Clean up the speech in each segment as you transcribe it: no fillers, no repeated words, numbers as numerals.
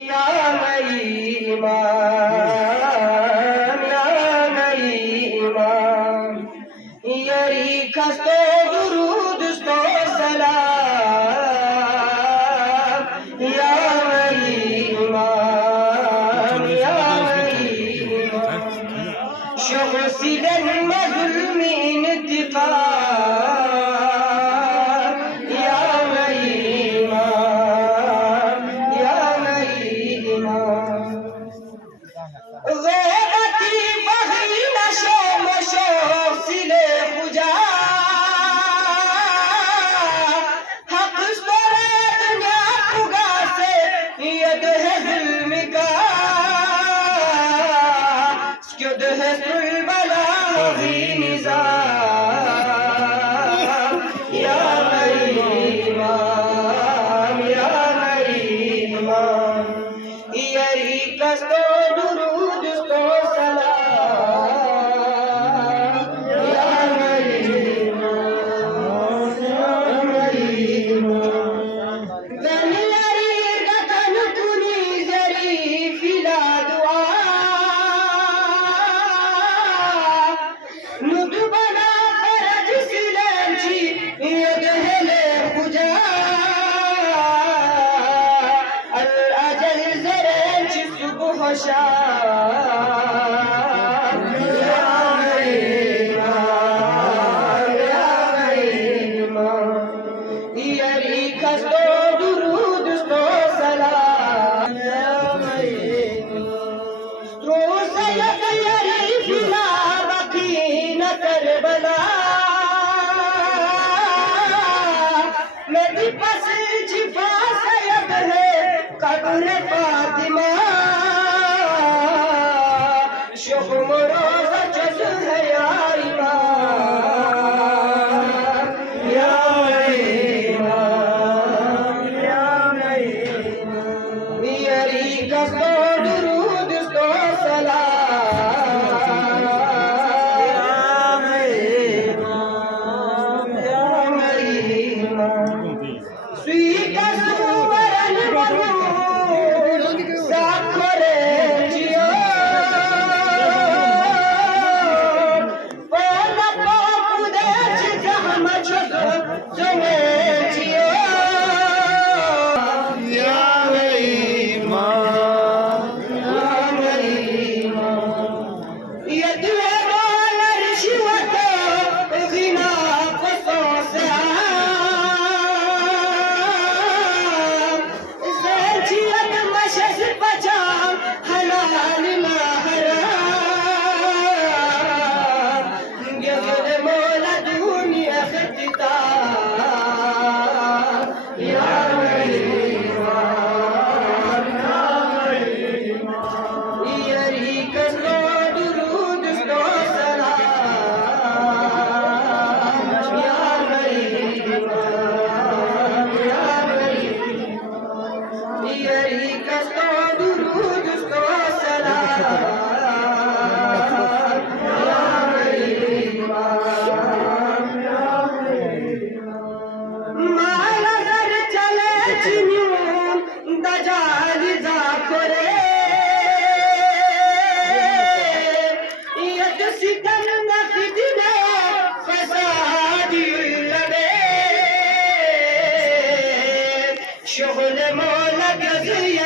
या नई इमाम या नई इमाम यरी कस्तो दुरूद sto salam या नई इमाम या नई इमाम شغسلا مظلم انتقام يا نئی امام يا نئی امام غیبتی بغی نشو مشو سل خجا حق استره دنیا پگا سے ید ہے ظلم کا ید ہے البلا غی نظام یا نئی امام یا نئی امام یری کستو درود sto salam ya nئی امام یا نئی امام دنیاری گتن کنی زری فیلا دعا ندبنا فرج سلنچی یدهل خجا الاجل زرنچ صبح شام یا نئی امام یا نئی امام یری کستو درود sto salam ya nئی امام روز ید یری فیلا بقین کربلا میری پس جفا سید ہے قبر فاطمہ شخم روز جز ہے یا امام یا نئی امام یا نئی امام یری کستو درود sto salam یا نئی امام یا نئی امام سویت سورن برود ساکره جیو پالا پاپوده چی زحمه چود زمه جیو یا نئی امام یا نئی امام یدوه بالر شوتا غنا قصاصا زنجیت مشز بجام حلال ما حرام گفر مولا دونی اختتام یا نئی امام یا نئی امام یری کستو درود sto salam یا نئی امام یا نئی امام یری کستو درود sto salam یا نئی امام یا نئی امام مال زر چلے چنیون دجال زاکره ید ستن نفدنه فسادی لبه شغل مولا گزیئی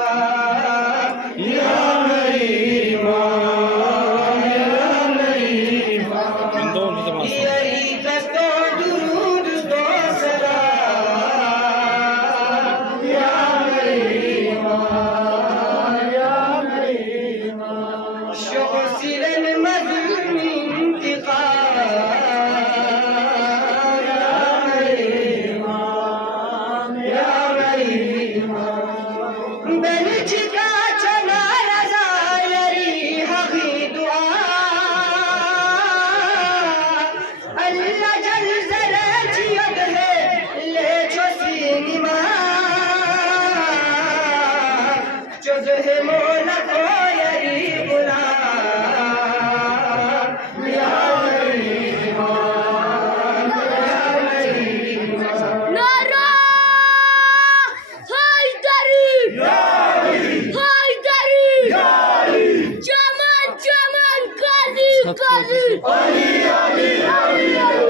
قیام یا نئی امام یا نئی امام یری کستو درود sto salam یا نئی امام یا نئی امام شغسل مظلوم انتقام یا نئی امام یا نئی امام بنی چکا چنا رضا یری حقی دعا اللہ جل زرچ ید ہے لے چو سینما جز ہے مولا کو یری غلام یا نئی امام یا نئی امام نعرہ حیدر Gazi,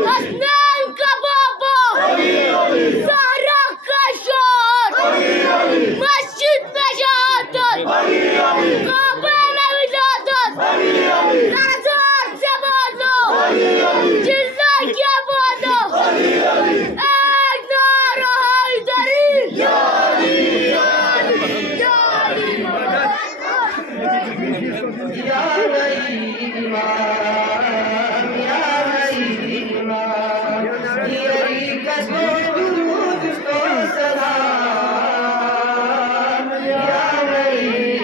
Hasnan Kababa, Zahra Kashor, Masjid Mashahadat, Kaaba Nawizadat, Razar Zabado, Jizza Kyabado, Agnar Haidari, Ya İmam, Ya İmam, Yeri kasno durud ko salam. Ya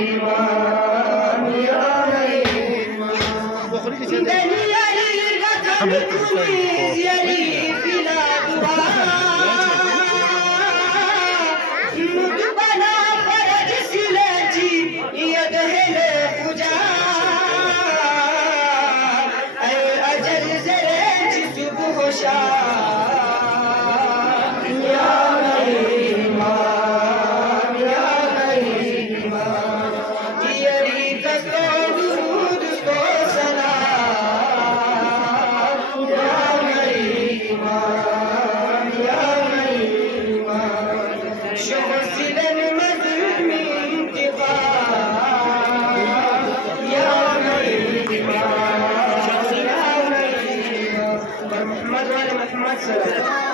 İmam, Ya İmam, Deli yeri gatam kuniz yeri fila dua. Mud bana faraj silaji yad hele puja. Ay ajal zere jisbu hosha. Ya İmam, Ya İmam, yeri kasno durud ko salam. Ya İmam, Ya İmam, şahsilen mazlum intikam. Ya İmam, Ya İmam, Muhammed ve Ali Muhammed sallallahu